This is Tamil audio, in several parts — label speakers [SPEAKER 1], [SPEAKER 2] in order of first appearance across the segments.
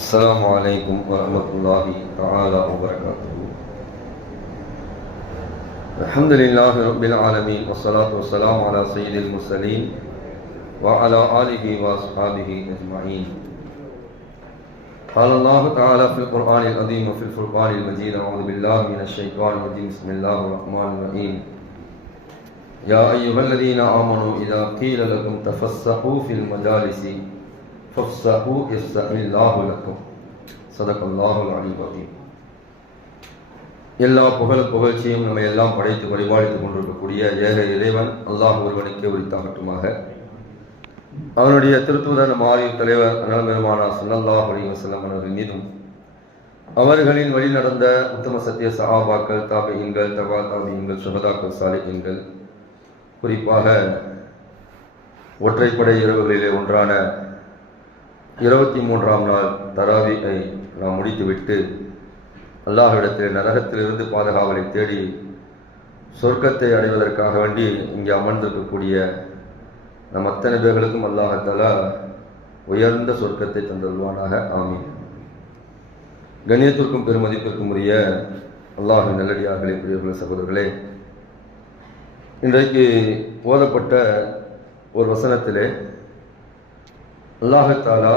[SPEAKER 1] السلام عليكم ورحمة الله تعالى وبركاته. الحمد لله رب العالمين والصلاة والسلام على سيد المرسلين وعلى آله وأصحابه أجمعين. قال الله تعالى في القرآن العظيم وفي الفرقان المجيد أعوذ بالله من الشيطان الرجيم بسم الله الرحمن الرحيم. يا أيها الذين آمنوا إذا قيل لكم تفسحوا في المجالس فافسحوا يفسح الله لكم صدق الله العلي العظيم எல்லா புகழ் புகழ்ச்சியும் நம்ம எல்லாம் படைத்து வழிபாடித்துக் கொண்டிருக்கக்கூடிய ஏக இறைவன் அல்லாஹ் ஒருவனுக்கே உரித்தாகட்டுமாக அவனுடைய திருத்துவதன் மாறி தலைவர் நலபெருமானா சல்லல்லாஹ் அலி வசல்லம் அவர்கள் மீதும் அவர்களின் வழி நடந்த உத்தம சத்திய சஹாபாக்கள் தாபியங்கள் தபா தாபியங்கள் சுகதாக்கள் சாலிகங்கள் குறிப்பாக ஒற்றைப்படை இரவுகளிலே ஒன்றான இருபத்தி மூன்றாம் நாள் தராவியை நாம் முடித்துவிட்டு அல்லாஹிடத்தில் நரகத்திலிருந்து பாதுகாவலை தேடி சொர்க்கத்தை அடைவதற்காக வேண்டி இங்கே அமர்ந்திருக்கக்கூடிய நம் அத்தனை பேர்களுக்கும் அல்லாஹத்தாலா உயர்ந்த சொர்க்கத்தை தந்தருவானாக ஆமீன். கண்ணியத்திற்கும் பெருமதிப்பிற்கும் உரிய அல்லாஹின் நல்லடியார்களே பிரியர்களே சகோதரர்களே இன்றைக்கு ஓதப்பட்ட ஒரு வசனத்திலே அல்லாஹத்தாலா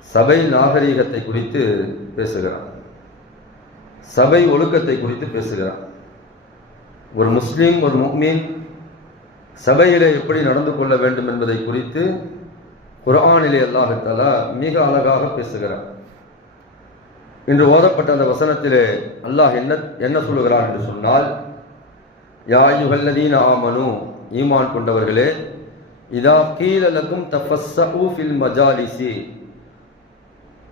[SPEAKER 1] சபை நாகரீகத்தை குறித்து பேசுகிறான். சபை ஒழுக்கத்தை குறித்து பேசுகிறான். ஒரு முஸ்லீம் ஒரு முக்மீன் சபையிலே எப்படி நடந்து கொள்ள வேண்டும் என்பதை குறித்து குரானிலே அல்லாஹத்தாலா மிக அழகாக பேசுகிறான். இன்று ஓதப்பட்ட அந்த வசனத்திலே அல்லாஹ் என்ன என்ன சொல்லுகிறான் என்று சொன்னால் யாயுகல்லதீன ஆமனு ஈமான் கொண்டவர்களே இதா கீழலக்கும் தஃபஸ்ஸு ஃபில் மஜாலிசி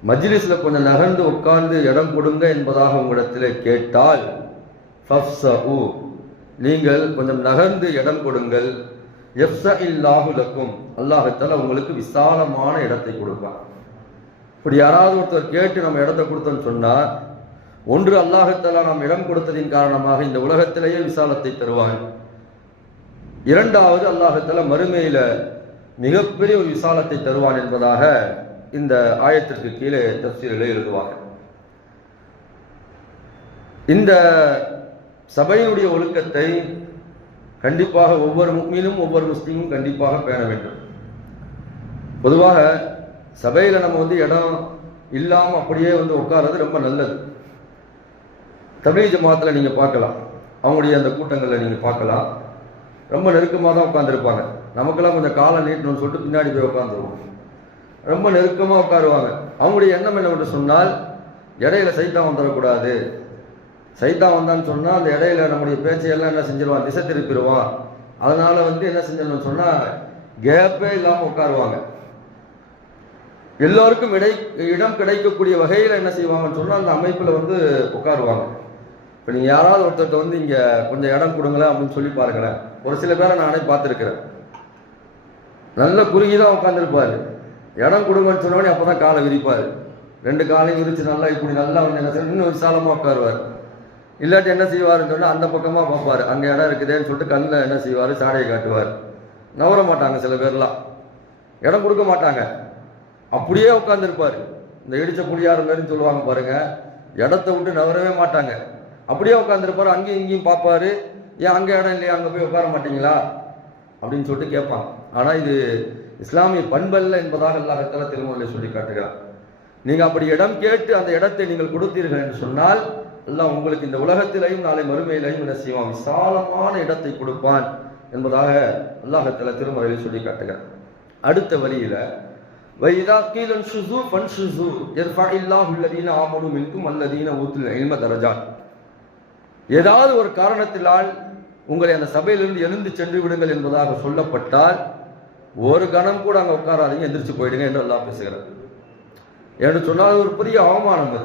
[SPEAKER 1] மஜ்லிஸில் கொஞ்சம் நகர்ந்து உட்கார்ந்து இடம் கொடுங்க என்பதாக உங்களிடத்தில் கேட்டால் ஃபஃப்ஸு நீங்கள் கொஞ்சம் நகர்ந்து இடம் கொடுங்கள். எஃப்ச இல்லாஹு லக்கும் உங்களுக்கு விசாலமான இடத்தை கொடுப்பான். இப்படி யாராவது ஒருத்தர் கேட்டு நம்ம இடத்தை கொடுத்தோன்னு சொன்னால் ஒன்று அல்லாஹத்தாலா நாம் இடம் கொடுத்ததின் காரணமாக இந்த உலகத்திலேயே விசாலத்தை தருவான் இரண்டாவது அல்லாஹத்தால மறுமையில் மிகப்பெரிய ஒரு விசாலத்தை தருவான் என்பதாக இந்த ஆயத்திற்கு கீழே தப்சீரில் எழுதுவாங்க. இந்த சபையினுடைய ஒழுக்கத்தை கண்டிப்பாக ஒவ்வொரு முக்மீனும் ஒவ்வொரு முஸ்லீமும் கண்டிப்பாக பேண வேண்டும். பொதுவாக சபையில் நம்ம வந்து இடம் இல்லாமல் அப்படியே வந்து உட்கார்றது ரொம்ப நல்லது. தமிழ் ஜமாத்தில் நீங்கள் பார்க்கலாம். அவங்களுடைய அந்த கூட்டங்களில் நீங்கள் பார்க்கலாம். ரொம்ப நெருக்கமாக தான் உட்காந்துருப்பாங்க நமக்கெல்லாம் கொஞ்சம் காலம் நீட்டணும்னு சொல்லிட்டு பின்னாடி போய் உட்காந்துருவோம் ரொம்ப நெருக்கமாக உட்காருவாங்க. அவங்களுடைய எண்ணம் என்னவென்று சொன்னால் இடையில சைத்தான் வந்துடக்கூடாது. சைத்தான் வந்தான்னு சொன்னால் அந்த இடையில நம்முடைய பேச்சையெல்லாம் என்ன செஞ்சிருவான் திசை திருப்பிடுவான் அதனால வந்து என்ன செஞ்சிடணும்னு சொன்னால் கேப்பே இல்லாமல் உட்காருவாங்க. எல்லோருக்கும் இடை இடம் கிடைக்கக்கூடிய வகையில் என்ன செய்வாங்கன்னு சொன்னால் அந்த அமைப்பில் வந்து உட்காருவாங்க. இப்போ நீங்கள் யாராவது ஒருத்தர்கிட்ட வந்து இங்கே கொஞ்சம் இடம் கொடுங்களேன் அப்படின்னு சொல்லி பாருங்களேன். ஒரு சில பேரை நானே பார்த்துருக்குறேன். நல்ல குறுகி தான் உட்காந்துருப்பாரு இடம் கொடுங்கன்னு சொன்னோடனே அப்போ தான் காலை விரிப்பார். ரெண்டு காலையும் விரித்து நல்லா இப்படி நல்லா வந்து என்ன செய்ய இன்னும் விசாலமாக உட்காருவார். இல்லாட்டி என்ன செய்வாருன்னு சொன்னால் அந்த பக்கமாக பார்ப்பார். அங்கே இடம் இருக்குதேன்னு சொல்லிட்டு கண்ணில் என்ன செய்வார்? சாடையை காட்டுவார். நவர மாட்டாங்க சில பேர்லாம். இடம் கொடுக்க மாட்டாங்க. அப்படியே உட்காந்துருப்பார் இந்த இடித்த புளியார் மாதிரின்னு சொல்லுவாங்க பாருங்கள் இடத்த விட்டு நவரவே மாட்டாங்க. அப்படியே உட்காந்துருப்பார் அங்கேயும் இங்கேயும் பார்ப்பாரு. ஏன் அங்கே இடம் இல்லையா? அங்கே போய் உட்கார மாட்டீங்களா? அப்படின்னு சொல்லிட்டு கேட்பான் ஆனால் இது இஸ்லாமிய பண்பல்ல என்பதாக அல்லாஹத்தால திருமணங்களை சொல்லி காட்டுகிறார் நீங்க அப்படி இடம் கேட்டு அந்த இடத்தை நீங்கள் கொடுத்தீர்கள் என்று சொன்னால் எல்லாம் உங்களுக்கு இந்த உலகத்திலையும் நாளை மறுமையிலையும் என்ன செய்வான்? விசாலமான இடத்தை கொடுப்பான் என்பதாக அல்லாஹத்தால திருமறையில் சொல்லி காட்டுகிறார் அடுத்த வரியில வைதா கீழன் ஷுசு பன் ஷுசு எர்ஃபா இல்லாஹ் உள்ளதீன ஆமனு மின்கும் அல்லதீன ஊத்தில் இல்ம தரஜான் ஏதாவது ஒரு காரணத்தினால் உங்களை அந்த சபையிலிருந்து எழுந்து சென்று விடுங்கள் என்பதாக சொல்லப்பட்டால் ஒரு கணம் கூட அங்கே உட்காராதீங்க எந்திரிச்சு போயிடுங்க என்று எல்லாம் பேசுகிறார். என்று சொன்னால் ஒரு பெரிய அவமானம் அது.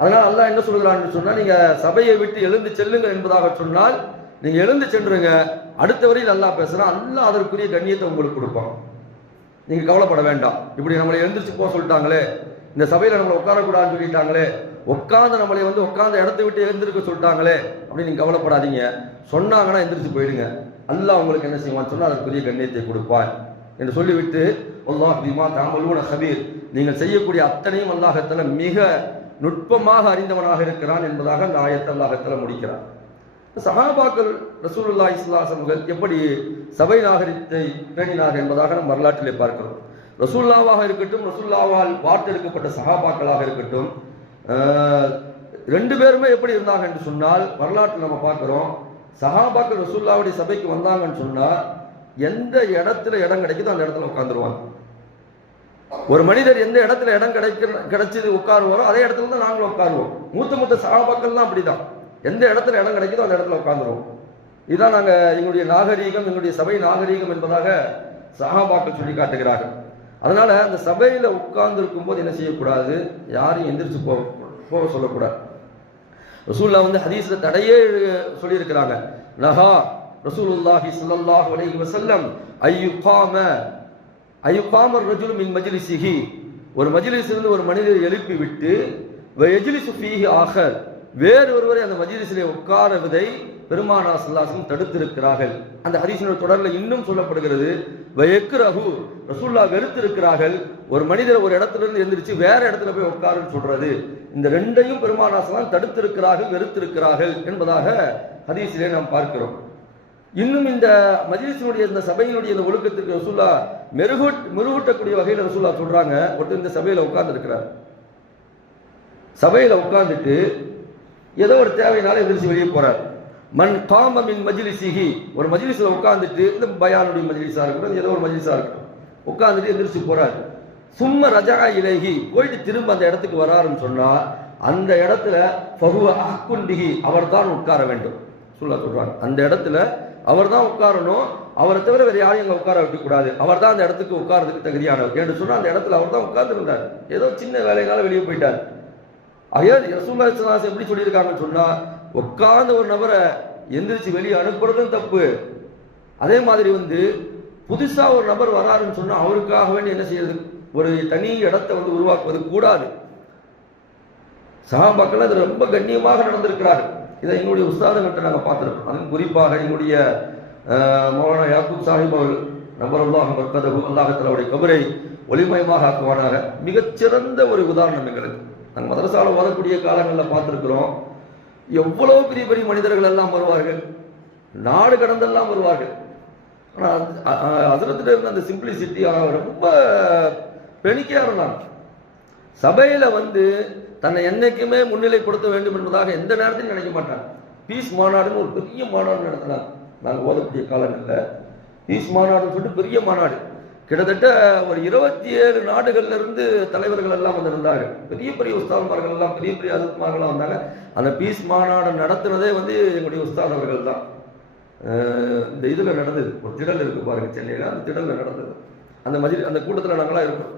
[SPEAKER 1] அதனால் அல்லாஹ் என்ன சொல்கிறான்னு சொன்னால் நீங்கள் சபையை விட்டு எழுந்து செல்லுங்கள் என்பதாக சொன்னால் நீங்கள் எழுந்து சென்றுங்க அடுத்த வரையில் நல்லா பேசுகிறேன் அல்லாஹ் அதற்குரிய கண்ணியத்தை உங்களுக்கு கொடுப்பான். நீங்கள் கவலைப்பட வேண்டாம். இப்படி நம்மளை எழுந்திரிச்சு போக சொல்லிட்டாங்களே இந்த சபையில் நம்மளை உட்காரக்கூடாதுன்னு சொல்லிட்டாங்களே உட்காந்து நம்மளை வந்து உட்காந்து இடத்த விட்டு எழுந்திருக்க சொல்லிட்டாங்களே அப்படின்னு நீங்கள் கவலைப்படாதீங்க. சொன்னாங்கன்னா எந்திரிச்சு போயிடுங்க. அல்லாஹ் உங்களுக்கு என்ன செய்வான்? சொன்னால் அதற்குரிய கண்ணியத்தை கொடுப்பார். என்று சொல்லிவிட்டு அல்லாஹ் பிமா தாமலூன ஹபீர் நீங்கள் செய்யக்கூடிய அத்தனையும் அல்லாஹத்தில் மிக நுட்பமாக அறிந்தவனாக இருக்கிறான் என்பதாக அந்த ஆயத்தை அல்லாஹத்தில் முடிக்கிறான் சஹாபாக்கள் ரசூலுல்லா இஸ்லாசம்கள் எப்படி சபை நாகரிகத்தை பேணினார் என்பதாக நம் வரலாற்றிலே பார்க்கிறோம். ரசூல்லாவாக இருக்கட்டும் ரசூல்லாவால் வார்த்தெடுக்கப்பட்ட சஹாபாக்களாக இருக்கட்டும் ரெண்டு பேருமே எப்படி இருந்தாங்க என்று சொன்னால் வரலாற்றில் நம்ம பார்க்கிறோம். சஹாபாக்கள் ரசூல்லாவுடைய சபைக்கு வந்தாங்கன்னு சொன்னா எந்த இடத்துல இடம் கிடைக்குதோ அந்த இடத்துல உட்காந்துருவாங்க ஒரு மனிதர் எந்த இடத்துல இடம் கிடைக்க கிடைச்சது உட்காருவாரோ அதே இடத்துல தான் நாங்களும் உட்காருவோம். மூத்த மூத்த சகாபாக்கள்லாம் அப்படிதான். எந்த இடத்துல இடம் கிடைக்குதோ அந்த இடத்துல உட்காந்துருவோம் இதுதான் நாங்க எங்களுடைய நாகரீகம் எங்களுடைய சபை நாகரீகம் என்பதாக சகாபாக்கள் சொல்லி காட்டுகிறார்கள். அதனால அந்த சபையில உட்கார்ந்து இருக்கும்போது என்ன செய்யக்கூடாது? யாரையும் எந்திரிச்சு போக போக சொல்லக்கூடாது. ரசூல்லா வந்து ஹதீஸில் தடையே சொல்லியிருக்கிறாங்க. நஹா ரசூலுல்லாஹி சல்லாஹ் அலைஹி வஸல்லம் ஐயுகாம ஐயுகாமர் இன் மின் சிஹி ஒரு மஜிலிசிலிருந்து ஒரு மனிதரை எழுப்பி விட்டு எஜிலி சுஃபீஹி ஆகர் வேறு ஒருவரை அந்த மஜிலிசிலே உட்காருவதை பெருமானா ஸல்லல்லாஹு தடுத்திருக்கிறார்கள். அந்த ஹதீஸினுடைய தொடரில் இன்னும் சொல்லப்படுகிறது வயக்குரகு ரசூல்லா வெறுத்திருக்கிறார்கள். ஒரு மனிதர் ஒரு இடத்துல இருந்து எந்திரிச்சு வேற இடத்துல போய் உட்காருன்னு சொல்றது. இந்த ரெண்டையும் பெருமானாசலாம் தடுத்திருக்கிறார்கள் வெறுத்திருக்கிறார்கள் என்பதாக ஹதீஸிலே நாம் பார்க்கிறோம். இன்னும் இந்த மஜிலிசினுடைய இந்த சபையினுடைய இந்த ஒழுக்கத்திற்கு ரசூல்லா மெருகூட் மெருகூட்டக்கூடிய வகையில் ரசூல்லா சொல்றாங்க. ஒருத்தர் இந்த சபையில் உட்கார்ந்துருக்கிறார். சபையில் உட்கார்ந்துட்டு ஏதோ ஒரு தேவையினால எந்திரிச்சு வெளியே போறார். மண் காம மின் ஒரு மஜிலிஸில் உட்காந்துட்டு இந்த பயானுடைய மஜிலிஸாக இருக்கட்டும் ஏதோ ஒரு மஜிலிஸாக இருக்கட்டும் உட்காந்துட்டு எந்திரிச்சு போகிறாரு சும்ம ரஜா இலகி போயிட்டு திரும்ப அந்த இடத்துக்கு வராருன்னு சொன்னால் அந்த இடத்துல பகுவ அஹ்குண்டிஹி அவர் தான் உட்கார வேண்டும். சொல்ல சொல்கிறாங்க அந்த இடத்துல அவர் தான் உட்காரணும். அவரை தவிர வேறு யாரையும் அங்கே உட்கார வைக்கக்கூடாது அவர் தான் அந்த இடத்துக்கு உட்காரதுக்கு தகுதியானவர். என்று சொன்னால் அந்த இடத்துல அவர் தான் உட்கார்ந்துருந்தார். ஏதோ சின்ன வேலையினால வெளியே போயிட்டார். ஐயா ரசூல்லா எப்படி சொல்லியிருக்காங்கன்னு சொன்னால் உட்கார்ந்த ஒரு நபரை எந்திரிச்சு வெளியே அனுப்புறதும் தப்பு. அதே மாதிரி வந்து புதுசா ஒரு நபர் வராருன்னு சொன்னா அவருக்காக வேண்டி என்ன செய்யறது? ஒரு தனி இடத்தை வந்து உருவாக்குவது கூடாது. சகாபாக்கள் அது ரொம்ப கண்ணியமாக நடந்திருக்கிறார்கள். இதை எங்களுடைய உஸ்தாதங்கள்ட்ட நாங்கள் பார்த்துருக்கோம். அதுவும் குறிப்பாக எங்களுடைய அஹ், மௌலானா யாக்கூப் சாஹிப் அவர்கள் நபருல்லாஹ் வர்க்கதகு அல்லாஹத்தில் அவருடைய கபரை ஒளிமயமாக ஆக்குவானாக. மிகச்சிறந்த ஒரு உதாரணம் எங்களுக்கு. நாங்கள் மதரசாவில் ஓதக்கூடிய காலங்களில் பார்த்துருக்குறோம். எவ்வளோ பெரிய பெரிய மனிதர்கள் எல்லாம் வருவார்கள்? நாடு கடந்தெல்லாம் வருவார்கள். ஆனால் அதிரத்தில் இருந்த அந்த சிம்பிளிசிட்டி ரொம்ப பெணிக்கையாக இருந்தாங்க சபையில வந்து தன்னை என்னைக்குமே முன்னிலைப்படுத்த வேண்டும் என்பதாக எந்த நேரத்திலும் நினைக்க மாட்டாங்க பீஸ் மாநாடுன்னு ஒரு பெரிய மாநாடு நடத்தினாங்க நாங்கள் ஓதக்கூடிய காலங்களில். பீஸ் மாநாடுன்னு சொல்லிட்டு பெரிய மாநாடு. கிட்டத்தட்ட ஒரு இருபத்தி ஏழு நாடுகள்ல இருந்து தலைவர்கள் எல்லாம் வந்திருந்தாங்க பெரிய பெரிய உஸ்தாதமார்கள் எல்லாம் பெரிய பெரிய அதுமார்கள்லாம் வந்தாங்க. அந்த பீஸ் மாநாடு நடத்துனதே வந்து எங்களுடைய உஸ்தாத் அவர்கள் தான். இந்த இதில் நடந்தது. ஒரு திடல் இருக்கு பாருங்க சென்னையில் அந்த திடலில் நடந்தது. அந்த மஜி அந்த கூட்டத்தில் நாங்களாம் இருக்கோம்.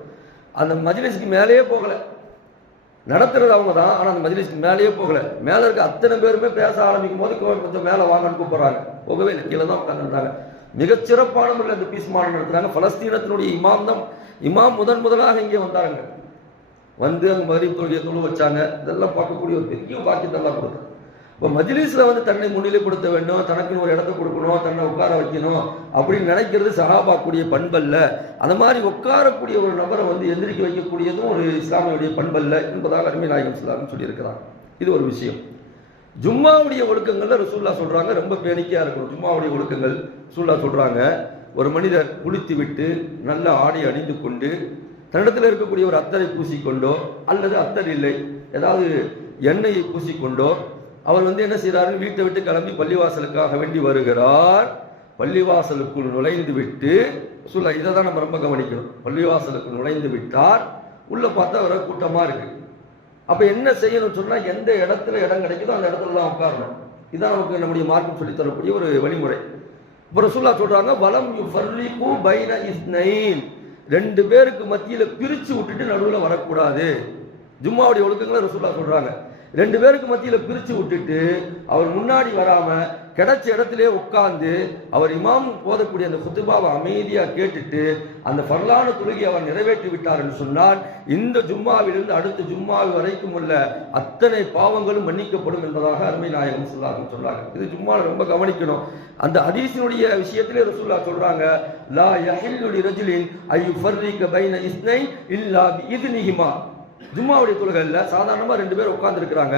[SPEAKER 1] அந்த மஜிலிஸ்க்கு மேலேயே போகலை. நடத்துறது அவங்க தான் ஆனால் அந்த மஜிலிஸ்க்கு மேலேயே போகலை. மேலே இருக்க அத்தனை பேருமே பேச ஆரம்பிக்கும் போது கொஞ்சம் மேலே வாங்கன்னு கூப்பிட்றாங்க. போகவே இல்லை. கீழே தான் உட்காந்துருந்தாங்க மிகச்சிறப்பான முறையில் அந்த பீஸ் மாநாடு நடத்துறாங்க பலஸ்தீனத்தினுடைய இமாம் தான். இமாம் முதன் முதலாக இங்கே வந்தாங்க வந்து அங்கே மகரீப் தொழுகையை தொழு வச்சாங்க. இதெல்லாம் பார்க்கக்கூடிய ஒரு பெரிய பாக்கியத்தெல்லாம் கொடுத்தாங்க இப்போ மஜ்லிஸில் வந்து தன்னை முன்னிலைப்படுத்த வேண்டும். தனக்குன்னு ஒரு இடத்த கொடுக்கணும். தன்னை உட்கார வைக்கணும் அப்படின்னு நினைக்கிறது சஹாபாக்குடைய பண்பல்ல. அந்த மாதிரி உட்காரக்கூடிய ஒரு நபரை வந்து எந்திரிக்க வைக்கக்கூடியதும் ஒரு இஸ்லாமியுடைய பண்பல்ல என்பதாக அருமை நாயகம் இஸ்லாம் சொல்லியிருக்கிறாங்க இது ஒரு விஷயம். ஜும்மாவுடைய ஒழுக்கங்கள்ல ரசூல்லா சொல்றாங்க. ரொம்ப பேணிக்கையா இருக்கணும். ஜும்மாவுடைய ஒழுக்கங்கள் ரசூல்லா சொல்றாங்க. ஒரு மனிதர் குளித்து விட்டு நல்ல ஆடை அணிந்து கொண்டு தன்னிடத்தில் இருக்கக்கூடிய ஒரு அத்தரை பூசிக்கொண்டோ அல்லது அத்தர் இல்லை ஏதாவது எண்ணெயை பூசிக்கொண்டோ அவர் வந்து என்ன செய்கிறாரு வீட்டை விட்டு கிளம்பி பள்ளிவாசலுக்காக வேண்டி வருகிறார். பள்ளிவாசலுக்குள் நுழைந்து விட்டு சொல்ல இதை தான் நம்ம ரொம்ப கவனிக்கணும். பள்ளிவாசலுக்கு நுழைந்து விட்டார். உள்ள பார்த்தா ஒரு கூட்டமாக இருக்கு. அப்போ என்ன செய்யணும்னு சொன்னால் எந்த இடத்துல இடம் கிடைக்குதோ அந்த இடத்துல தான் உட்காரணும். இதான் நமக்கு நம்முடைய மார்க்கம் சொல்லித்தரக்கூடிய ஒரு வழிமுறை. இப்போ ரசூல்லா சொல்கிறாங்க வலம் யுஃபர்ரிகு பைன இஸ்னைன். ரெண்டு பேருக்கு மத்தியில் பிரித்து விட்டுட்டு நடுவில் வரக்கூடாது. ஜும்மாவுடைய ஒழுக்கங்களை ரசூல்லா சொல்கிறாங்க ரெண்டு பேருக்கு மத்தியில் பிரித்து விட்டுட்டு அவர் முன்னாடி வராமல் கிடைச்ச இடத்திலே உட்கார்ந்து அவர் இமாம் போதக்கூடிய அந்த குத்துபாவை அமைதியாக கேட்டுட்டு அந்த பரலான தொழுகை அவர் நிறைவேற்றி விட்டார் என்று சொன்னால் இந்த ஜும்மாவிலிருந்து அடுத்த ஜும்மாவு வரைக்கும் உள்ள அத்தனை பாவங்களும் மன்னிக்கப்படும் என்பதாக அருமை நாயகம் சொல்லாங்க சொல்றாங்க இது ஜும்மா ரொம்ப கவனிக்கணும். அந்த அதிசினுடைய விஷயத்திலே ரசூல்லா சொல்றாங்க லா யஹில்லுடி லிரஜுலின் ஐயு ஃபர்ரிக பைன இஸ்னை இல்லா இது நிகிமா ஜும்மாவுடைய தொழுகையில் சாதாரணமாக ரெண்டு பேர் உட்காந்துருக்கிறாங்க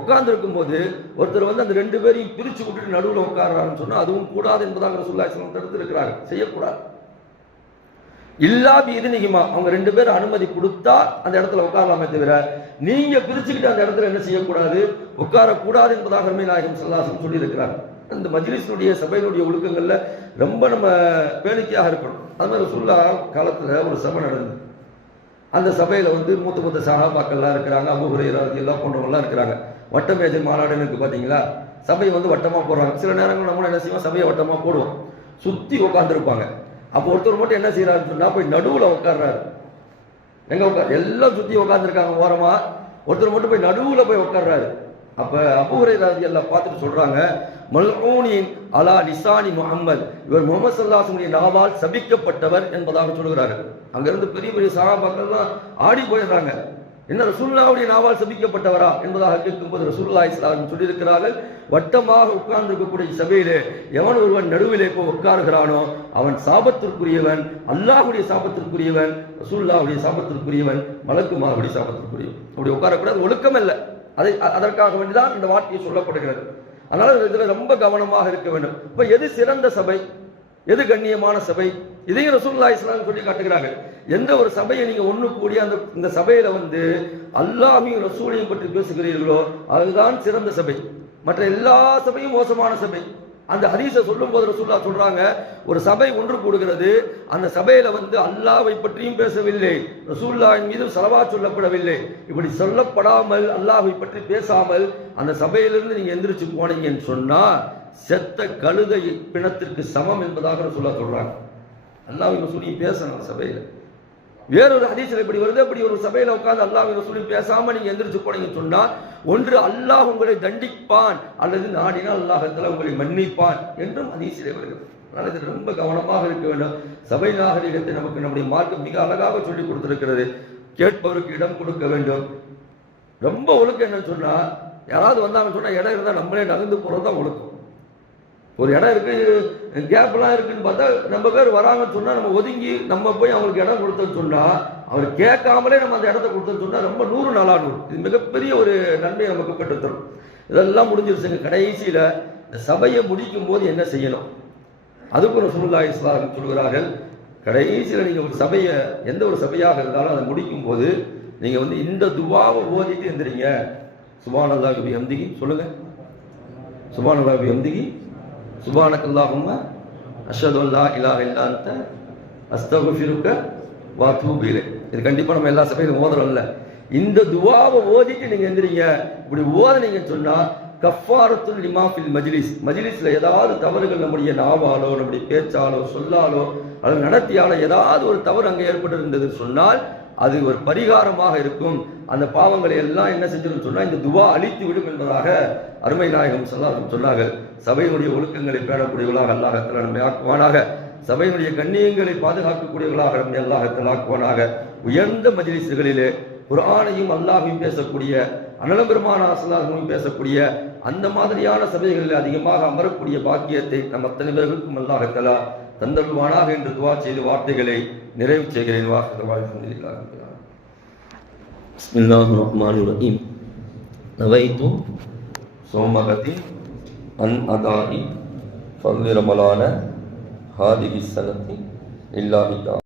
[SPEAKER 1] உட்காந்துருக்கும் போது ஒருத்தர் வந்து அந்த ரெண்டு பேரையும் பிரிச்சு விட்டுட்டு நடுவில் உட்கார்றாருன்னு சொன்னால் அதுவும் கூடாது என்பதாக ரசூல்லா இஸ்லாம் தடுத்து இருக்கிறாங்க செய்யக்கூடாது. இல்லா இது நிகிமா அவங்க ரெண்டு பேரும் அனுமதி கொடுத்தா அந்த இடத்துல உட்காரலாமே தவிர நீங்க பிரிச்சுக்கிட்டு அந்த இடத்துல என்ன செய்யக்கூடாது? உட்காரக்கூடாது என்பதாக நாயகம் சல்லாசம் சொல்லி இருக்கிறாங்க அந்த மஜ்லிஸினுடைய சபையினுடைய ஒழுக்கங்கள்ல ரொம்ப நம்ம பேணிக்கையாக இருக்கணும். அது மாதிரி ரசூல்லா காலத்துல ஒரு சபை நடந்தது. அந்த சபையில் வந்து மூத்த மூத்த சகாபாக்கள்லாம் இருக்கிறாங்க அபுஹுரையர் எல்லாம் போன்றவங்களாம் இருக்கிறாங்க. வட்ட மேஜர் மாநாடுன்னு இருக்குது பார்த்தீங்களா சபையை வந்து வட்டமாக போடுறாங்க. சில நேரங்கள் நம்மளும் என்ன செய்வோம்? சபையை வட்டமாக போடுவோம். சுற்றி உட்காந்துருப்பாங்க அப்போ ஒருத்தர் மட்டும் என்ன செய்கிறாருன்னு சொன்னால் போய் நடுவில் உட்காடுறாரு எங்கே உட்கார் எல்லாம் சுற்றி உட்காந்துருக்காங்க ஓரமாக ஒருத்தர் மட்டும் போய் நடுவில் போய் உட்காடுறாரு அப்போ அபுஹுரை ராஜி எல்லாம் பார்த்துட்டு சொல்கிறாங்க மல்ஊனின் அலா லிசானி முகம்மது இவர் முகமது சல்லாசனுடைய நாவால் சபிக்கப்பட்டவர் என்பதாக சொல்கிறார்கள் அங்கிருந்து பெரிய பெரிய சகாபாக்கள்லாம் ஆடி போயிடுறாங்க. என்ன ரசூல்லாவுடைய நாவால் சபிக்கப்பட்டவரா? என்பதாக கேட்கும்போது ரசூல்லா இஸ்லாம் சொல்லியிருக்கிறார்கள் வட்டமாக உட்கார்ந்திருக்கக்கூடிய சபையிலே எவன் ஒருவன் நடுவிலே போய் உட்காருகிறானோ அவன் சாபத்திற்குரியவன் அல்லாஹுடைய சாபத்திற்குரியவன் ரசூல்லாவுடைய சாபத்திற்குரியவன் மலக்குமாவுடைய சாபத்திற்குரியவன். அப்படி உட்காரக்கூடாது ஒழுக்கம் இல்லை அதை அதற்காக வேண்டிதான் இந்த வார்த்தையை சொல்லப்படுகிறது. அதனால இதில் ரொம்ப கவனமாக இருக்க வேண்டும். இப்போ எது சிறந்த சபை? எது கண்ணியமான சபை? இதையும் ரசூல்லா இஸ்லாம் சொல்லி காட்டுகிறாங்க எந்த ஒரு சபையை நீங்கள் ஒன்று கூடி அந்த இந்த சபையில் வந்து அல்லாமையும் ரசூலையும் பற்றி பேசுகிறீர்களோ அதுதான் சிறந்த சபை. மற்ற எல்லா சபையும் மோசமான சபை. அந்த ஹதீஸை சொல்லும் போது ரசூல்லா சொல்றாங்க ஒரு சபை ஒன்று கூடுகிறது அந்த சபையில வந்து அல்லாவை பற்றியும் பேசவில்லை ரசூல்லாவின் மீது செலவா சொல்லப்படவில்லை. இப்படி சொல்லப்படாமல் அல்லாவை பற்றி பேசாமல் அந்த சபையிலிருந்து நீங்க எந்திரிச்சு போனீங்கன்னு சொன்னா செத்த கழுதை பிணத்திற்கு சமம் என்பதாக ரசூல்லா சொல்றாங்க. அல்லாஹ் சொல்லி பேசணும் சபையில் சபையில. வேறொரு ஹதீஸில் இப்படி வருது அப்படி ஒரு சபையில் உட்காந்து அல்லாஹ் ரசூலின் பேசாமல் நீங்கள் எந்திரிச்சு போனீங்கன்னு சொன்னால் ஒன்று அல்லாஹ் உங்களை தண்டிப்பான் அல்லது நாடினால் அல்லாஹத்தில் உங்களை மன்னிப்பான் என்றும் ஹதீஸிலே வருகிறது அதனால் இது ரொம்ப கவனமாக இருக்க வேண்டும். சபை நாகரிகத்தை நமக்கு நம்முடைய மார்க்கம் மிக அழகாக சொல்லி கொடுத்துருக்கிறது. கேட்பவருக்கு இடம் கொடுக்க வேண்டும். ரொம்ப ஒழுக்கம் என்னன்னு சொன்னால் யாராவது வந்தாங்கன்னு சொன்னால் இடம் இருந்தால் நம்மளே நகர்ந்து போகிறது தான் ஒழுக்கம். ஒரு இடம் இருக்குது கேப்லாம் இருக்குன்னு பார்த்தா நம்ம பேர் வராங்கன்னு சொன்னால் நம்ம ஒதுங்கி நம்ம போய் அவங்களுக்கு இடம் கொடுத்தோன்னு சொன்னால் அவர் கேட்காமலே நம்ம அந்த இடத்த கொடுத்தோன்னு சொன்னால் ரொம்ப நூறு நாளா நூறு. இது மிகப்பெரிய ஒரு நன்மை நமக்கு பெற்றுத்தரும் இதெல்லாம் முடிஞ்சிருச்சுங்க. கடைசியில் இந்த சபையை முடிக்கும் போது என்ன செய்யணும்? அதுக்கு ஒரு சுருல்லா இஸ்லாம் சொல்கிறார்கள் கடைசியில் நீங்கள் ஒரு சபையை எந்த ஒரு சபையாக இருந்தாலும் அதை முடிக்கும் போது நீங்கள் வந்து இந்த துவாவை ஓதிட்டு இருந்துறீங்க சுபானல்லா எம்திகி சொல்லுங்கள் சுபானல்லா எம்திகி சுபானக்கல்லாஹும்ம அஷது அல்லா இல்லா இல்லாந்த அஸ்தகுஃபிருக்க வா இது கண்டிப்பாக நம்ம எல்லா சபையிலும் ஓதுறோம் இல்லை இந்த துவாவை ஓதிட்டு நீங்கள் எந்திரிங்க. இப்படி ஓதுனீங்கன்னு சொன்னால் கஃபாரத்துல் லிமாஃபில் மஜ்லிஸ். மஜ்லிஸ்ல ஏதாவது தவறுகள் நம்முடைய நாவாலோ நம்முடைய பேச்சாலோ சொல்லாலோ அல்லது நடத்தியாலோ ஏதாவது ஒரு தவறு அங்கே ஏற்பட்டிருந்ததுன்னு சொன்னால் அது ஒரு பரிகாரமாக இருக்கும். அந்த பாவங்களை எல்லாம் என்ன செஞ்சிடும் சொன்னால் இந்த துவா அழித்து விடும் என்பதாக அருமை நாயகம் சொல்லாரும் சொன்னார்கள். சபையினுடைய ஒழுக்கங்களை பேணக்கூடியவர்களாக அல்லாஹத்தில் நம்மை ஆக்குவானாக. சபையினுடைய கண்ணியங்களை பாதுகாக்கக்கூடியவர்களாக நம்மை அல்லாஹத்தில் ஆக்குவானாக. உயர்ந்த மஜிலிசுகளிலே குரானையும் அல்லாஹையும் பேசக்கூடிய அனலபெருமான அசலாகவும் பேசக்கூடிய அந்த மாதிரியான சபைகளில் அதிகமாக அமரக்கூடிய பாக்கியத்தை நம் அத்தனை பேர்களுக்கும் அல்லாஹத்தலா தந்தருவானாக என்று துவா செய்து வார்த்தைகளை நிறைவு செய்கிறேன். வாசகவாழ்கின்றீர்களாக
[SPEAKER 2] Bismillahirrahmanirrahim.
[SPEAKER 1] Nawaitu sawmagati an adai fadli ramalana hadhihi sanati illa bidah.